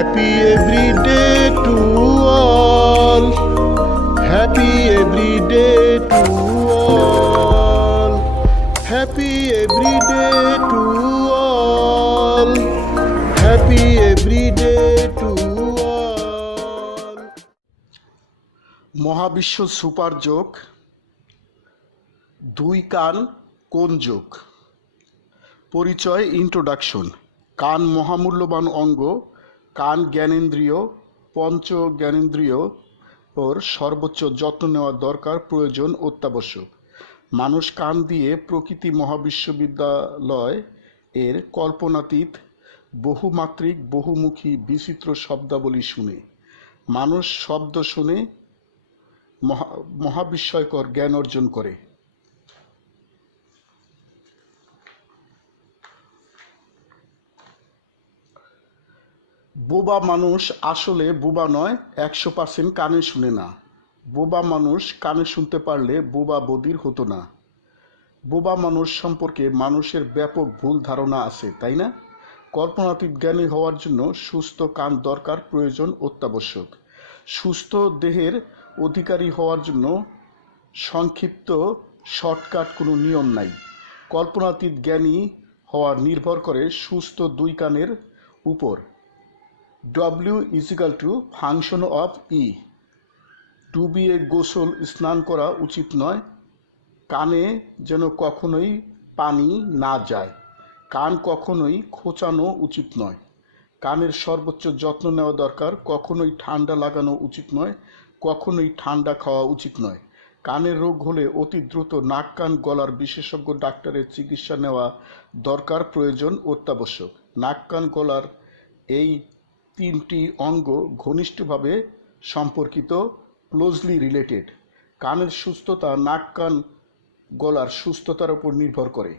Happy every day to all. Happy every day to all. Happy every day to all. Happy every day to all. মহাবিশ্ব super যোগ দুই কান কোন যোগ পরিচয় ইন্ট্রোডাকশন কান মহামূল্যবান অঙ্গ কান জ্ঞানেন্দ্রিয় পঞ্চ জ্ঞানেন্দ্রিয় ওর সর্বোচ্চ যত্ন নেওয়া দরকার, প্রয়োজন অত্যাবশ্যক। মানুষ কান দিয়ে প্রকৃতি মহাবিশ্ববিদ্যালয় এর কল্পনাতীত, বহুমাত্রিক, বহুমুখী, বিচিত্র শব্দাবলী শুনে। মানুষ শব্দ শুনে মহা, মহাবিস্ময়কর জ্ঞান অর্জন করে। বোবা মানুষ আসলে বোবা নয়, একশো পার্সেন্ট কানে শুনে না। বোবা মানুষ কানে শুনতে পারলে বোবা বদির হতো না। বোবা মানুষ সম্পর্কে মানুষের ব্যাপক ভুল ধারণা আছে, তাই না? কল্পনাতীত জ্ঞানী হওয়ার জন্য সুস্থ কান দরকার, প্রয়োজন অত্যাবশ্যক। সুস্থ দেহের অধিকারী হওয়ার জন্য সংক্ষিপ্ত শর্টকাট কোনো নিয়ম নাই। কল্পনাতীত জ্ঞানী হওয়া নির্ভর করে সুস্থ দুই কানের উপর। W is equal to function of E A গোসল, স্নান করা উচিত নয়। কানে যেন কখনোই পানি না যায়। কান কখনোই খোঁচানো উচিত নয়। কানের সর্বোচ্চ যত্ন নেওয়া দরকার। কখনোই ঠান্ডা লাগানো উচিত নয়। কখনোই ঠান্ডা খাওয়া উচিত নয়। কানের রোগ হলে অতি দ্রুত নাক, কান, গলার বিশেষজ্ঞ ডাক্তারের চিকিৎসা নেওয়া দরকার। প্রয়োজন অত্যাবশ্যক। নাক, কান, গলার এই তিনটি অঙ্গ ঘনিষ্ঠভাবে সম্পর্কিত ক্লোজলি রিলেটেড কানের সুস্থতা, নাক, কান গলার সুস্থতার উপর নির্ভর করে।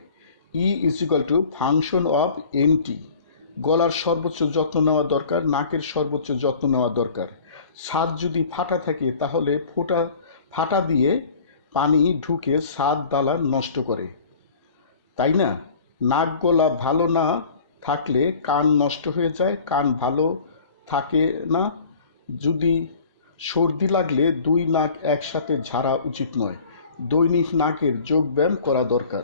E is equal to function of ENT গলার সর্বোচ্চ যত্ন নেওয়া দরকার, নাকের সর্বোচ্চ যত্ন নেওয়া দরকার। স্বাদ যদি ফাটা থাকে, তাহলে ফোটা, ফাটা দিয়ে পানি ঢুকে স্বাদ দালান নষ্ট করে। তাই না? নাক গলা ভালো না থাকলে কান নষ্ট হয়ে যায়, কান ভালো থাকে না। যদি সর্দি লাগলে দুই নাক একসাথে ঝাড়া উচিত নয়। দৈনিক নাকের যোগব্যায়াম করা দরকার।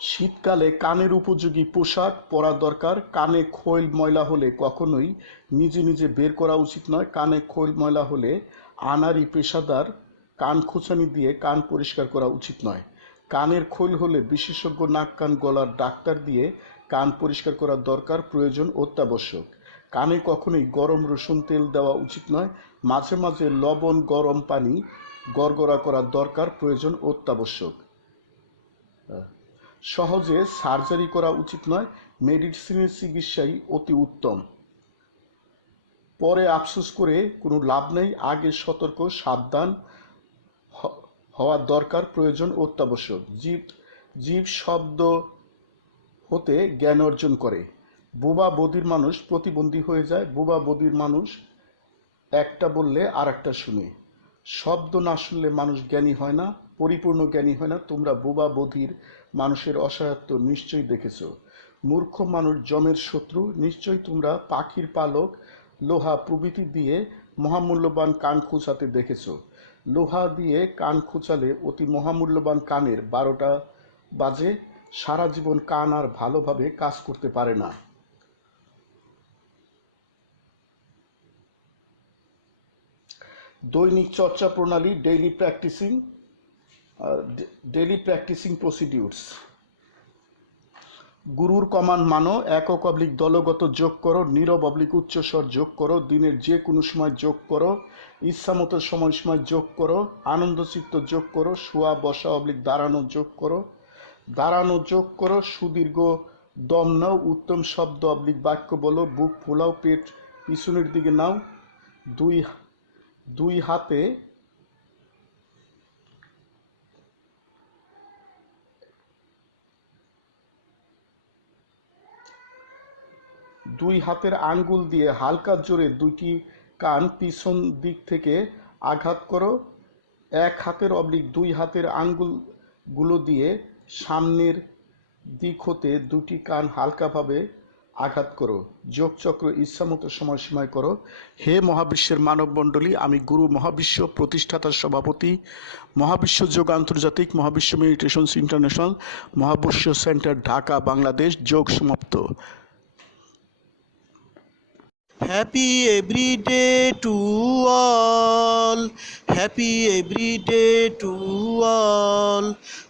শীতকালে কানের উপযোগী পোশাক পরা দরকার। কানে খৈল ময়লা হলে কখনোই নিজে নিজে বের করা উচিত নয়। কানে খৈল ময়লা হলে আনারি পেশাদার কান খোঁচানি দিয়ে কান পরিষ্কার করা উচিত নয়। কানের খৈল হলে বিশেষজ্ঞ নাক কান গলার ডাক্তার দিয়ে কান পরিষ্কার করা দরকার, প্রয়োজন অত্যাবশ্যক। কানে কখনোই গরম রসুন তেল দেওয়া উচিত নয়। মাঝে মাঝে লবণ, গরম পানি গড়গড়া করা দরকার, প্রয়োজন অত্যাবশ্যক। সহজে সার্জারি করা উচিত নয়। মেডিসিনের চিকিৎসাই অতি উত্তম। পরে আফসোস করে কোনো লাভ নেই। আগে সতর্ক, সাবধান হওয়া দরকার, প্রয়োজন অত্যাবশ্যক। জীব জীব শব্দ হতে জ্ঞান অর্জন করে। বোবা বদির মানুষ প্রতিবন্ধী হয়ে যায়। বোবা বদির মানুষ একটা বললে আর একটা শুনে। শব্দ না শুনলে মানুষ জ্ঞানী হয় না, পরিপূর্ণ জ্ঞানী হয় না। তোমরা বোবা বধির মানুষের অসহায়ত্ব নিশ্চয়ই দেখেছ। মূর্খ মানুষ জমের শত্রু, নিশ্চয়ই তোমরা পাখির পালক, লোহা প্রভৃতি দিয়ে মহামূল্যবান কান খোঁচাতে দেখেছ। লোহা দিয়ে কান খোঁচালে অতি মহামূল্যবান কানের বারোটা বাজে। সারা জীবন কান আর ভালোভাবে কাজ করতে পারে না। দৈনিক চর্চা প্রণালী daily practicing daily practicing procedures গুরুর কমান মানো, একক অবলিক দলগত যোগ করো, নীরব অবলিক উচ্চস্বর যোগ করো, দিনের যে কোনো সময় যোগ করো, ইচ্ছামতো সময় সময় যোগ করো, আনন্দচিত্ত যোগ করো, শোয়া, বসা অবলিক দাঁড়ানো যোগ করো দাঁড়ানো যোগ করো, সুদীর্ঘ দম নাও, উত্তম শব্দ অবলিক বাক্য বলো, বুক ফোলাও, পেট পিছনের দিকে নাও। দুই দুই হাতে দুই হাতের আঙ্গুল দিয়ে হালকা জোরে দুইটি কান পিছন দিক থেকে আঘাত করো। এক হাতের অবলিক দুই হাতের আঙ্গুলগুলো দিয়ে সামনের দিক হতে দুটি কান হালকাভাবে আঘাত করো। যোগচক্র ইচ্ছামতো সময়সীমায় করো। হে মহাবিশ্বের মানবমণ্ডলী, আমি গুরু মহাবিশ্ব প্রতিষ্ঠাতার সভাপতি, মহাবিশ্ব যোগ আন্তর্জাতিক মহাবিশ্ব মেডিটেশনস ইন্টারন্যাশনাল মহাবিশ্ব সেন্টার, ঢাকা, বাংলাদেশ। যোগ সমাপ্ত। Happy everyday to all happy everyday to all